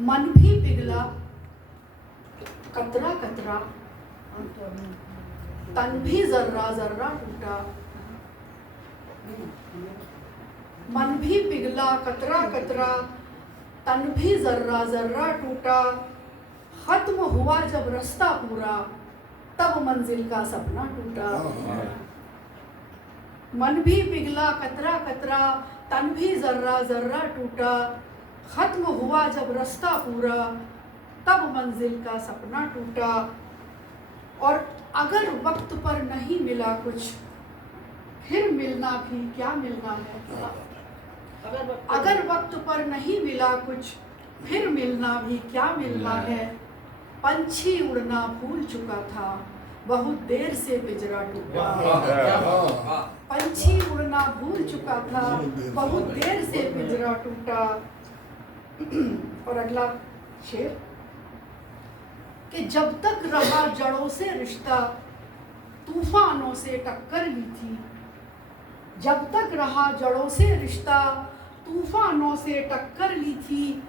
मन भी पिघला कतरा कतरा, तन भी जर्रा जर्रा टूटा। मन भी पिघला कतरा कतरा, तन भी जर्रा जर्रा टूटा। खत्म हुआ जब रास्ता पूरा, तब मंजिल का सपना टूटा। मन भी पिघला कतरा कतरा, तन भी जर्रा जर्रा टूटा। खत्म हुआ जब रास्ता पूरा, तब मंजिल का सपना टूटा। और अगर वक्त पर नहीं मिला कुछ, फिर मिलना भी क्या मिलना है। अगर वक्त पर नहीं मिला कुछ, फिर मिलना भी क्या मिलना है। पंछी उड़ना भूल चुका था, बहुत देर से पिंजरा टूटा। पंछी उड़ना भूल चुका था, बहुत देर से पिंजरा टूटा। और अगला शेर कि जब तक रहा जड़ों से रिश्ता, तूफानों से टक्कर ली थी। जब तक रहा जड़ों से रिश्ता, तूफानों से टक्कर ली थी।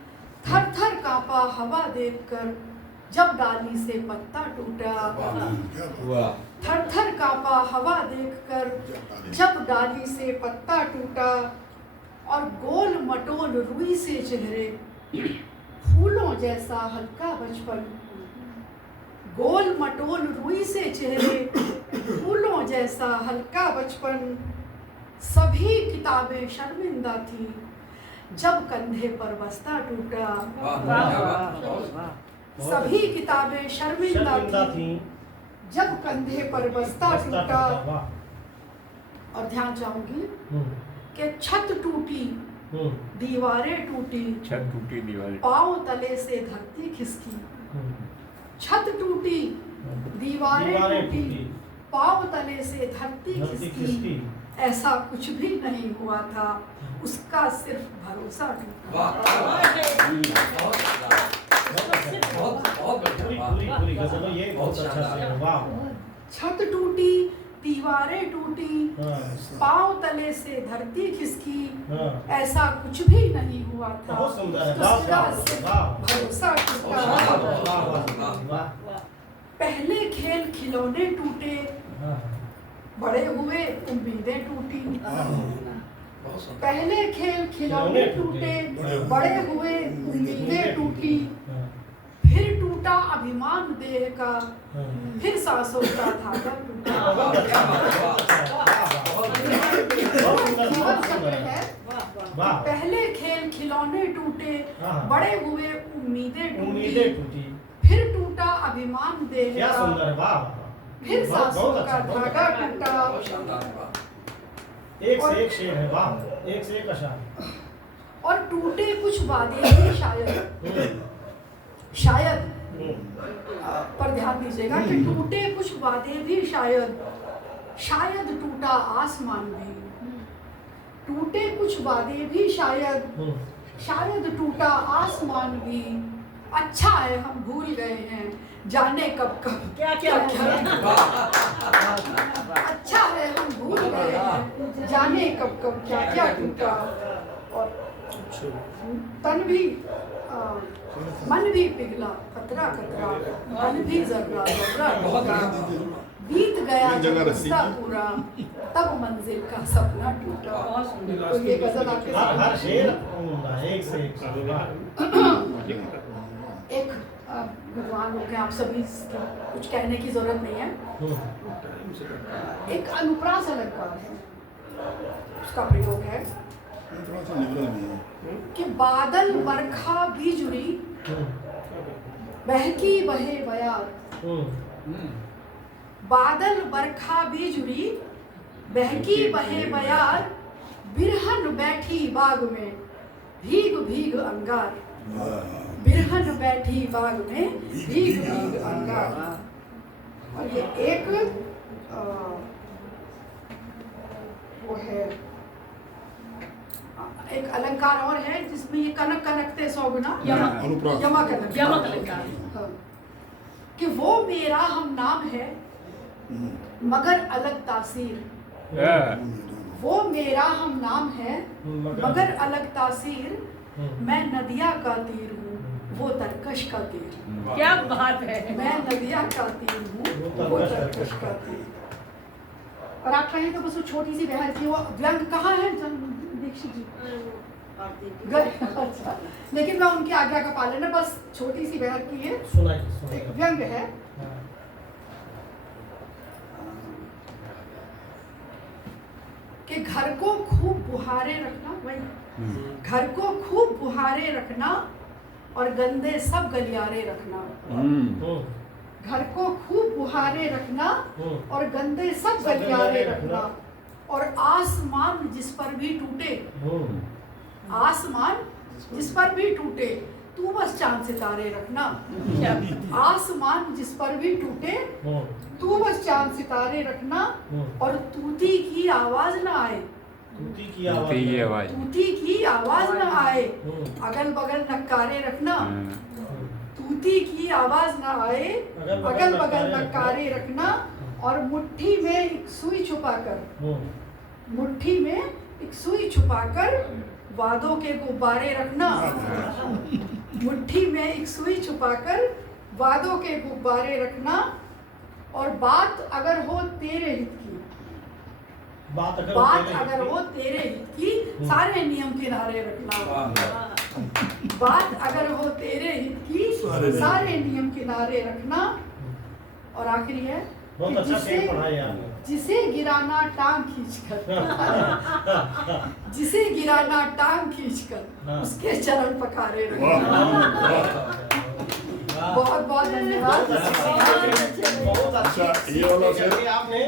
थर थर कांपा हवा देखकर, जब डाली से पत्ता टूटा। थर थर कांपा हवा देखकर, जब डाली से पत्ता टूटा। और गोल मटोल रुई से चेहरे, फूलों जैसा हल्का बचपन। गोल मटोल रुई से चेहरे, फूलों जैसा हल्का बचपन। सभी किताबें शर्मिंदा थी, जब कंधे पर बस्ता टूटा। सभी किताबें शर्मिंदा थी, जब कंधे पर बस्ता टूटा। और ध्यान चाहूंगी कि छत टूटी, दीवारें टूटी, छत टूटी दीवारें, पांव तले से धरती खिसकी। छत टूटी, दीवारें टूटी, पांव तले से धरती खिसकी। ऐसा कुछ भी नहीं हुआ था, उसका सिर्फ भरोसा टूटा। छत टूटी, दीवारें टूटी, पांव तले से धरती खिसकी। ऐसा कुछ भी नहीं हुआ था, उसका सिर्फ भरोसा टूटा। पहले खेल खिलौने टूटे, बड़े हुए उम्मीदें टूटी। पहले खेल खिलौने टूटे, बड़े हुए उम्मीदें टूटी। फिर टूटा अभिमान देह का, फिर सांसों का धागा टूटा। पहले खेल खिलौने टूटे, बड़े हुए उम्मीदें टूटी। फिर टूटा अभिमान देह का, फिर सांसों का धागा टूटा। एक से एक शेर है, वाह, एक से एक अशार। और टूटे कुछ वादे भी शायद पर ध्यान दीजिएगा कि टूटे कुछ वादे भी शायद टूटा आसमान भी। टूटे कुछ वादे भी शायद टूटा आसमान भी। अच्छा है हम भूल गए हैं, जाने कब क्या अच्छा है हम भूल गए हैं, जाने कब क्या टूटा। और तन भी मन भी पिघला कतरा कतरा, मन भी जर्रा जर्रा टूटा। बीत गया जब रास्ता पूरा, तब मंजिल का सपना टूटा। तो ये गजल आपके हर शेर एक से एक भगवान लोग हैं, आप सभी कुछ कहने की जरूरत नहीं है। एक अनुप्रास अलंकार है, उसका प्रयोग है कि बादल बरखा बिजुरी, बहकी बहे बयार। बादल बरखा बिजुरी, बहकी बहे बयार। बिरहन बैठी बाग में, भीग भीग अंगार। बिरहन बैठी बाग में, भीग भीग अंगार। और ये एक वो है, एक अलंकार और है जिसमें ये कनक कनकते सौ गुना यमक अलंकार। हाँ। कि वो मेरा हम नाम है, मगर अलग तासीर। वो मेरा हम नाम है, मगर अलग तासीर। मैं नदिया का तीर हूँ, वो तरकश का तीर। क्या बात है। मैं नदिया का तीर हूँ, वो तरकश का तीर। और आप कहें तो बस वो छोटी सी बहन थी, वो व्यंग कहाँ है दीक्षित जी? अच्छा, लेकिन मैं उनकी आज्ञा का पालन है, बस छोटी सी बहन की है, सुनाइए एक सुनाइए। व्यंग है। हाँ। कि घर को खूब बुहारे रखना, वही घर को खूब बुहारे रखना और गंदे सब गलियारे रखना। घर को खूब बुहारे रखना और गंदे सब गलियारे रखना। और आसमान जिस पर भी टूटे, आसमान जिस पर भी टूटे, तू बस चांद सितारे रखना। आसमान जिस पर भी टूटे, तू बस चांद सितारे रखना। और तूती की आवाज ना आए, तूती की आवाज। तूती की आवाज ना आए, अगल बगल नक्कारे रखना। तूती की आवाज ना आए, अगल बगल नक्कारे रखना। और मुट्ठी में एक सुई छुपाकर, मुट्ठी में एक सुई छुपाकर वादों के गुब्बारे रखना। मुट्ठी में एक सुई छुपाकर वादों के गुब्बारे रखना। और बात अगर हो तेरे हित की, बात अगर हो तेरे हित की, सारे नियम किनारे रखना। बात अगर हो तेरे हित की, सारे नियम किनारे रखना। और आखिरी है बहुत अच्छा शेर पढ़ा है आपने। जिसे गिराना टांग खींचकर, जिसे गिराना टांग खींचकर, उसके चरण पखारे रखना। बहुत बहुत धन्यवाद। बहुत अच्छा ये वाला शेर आपने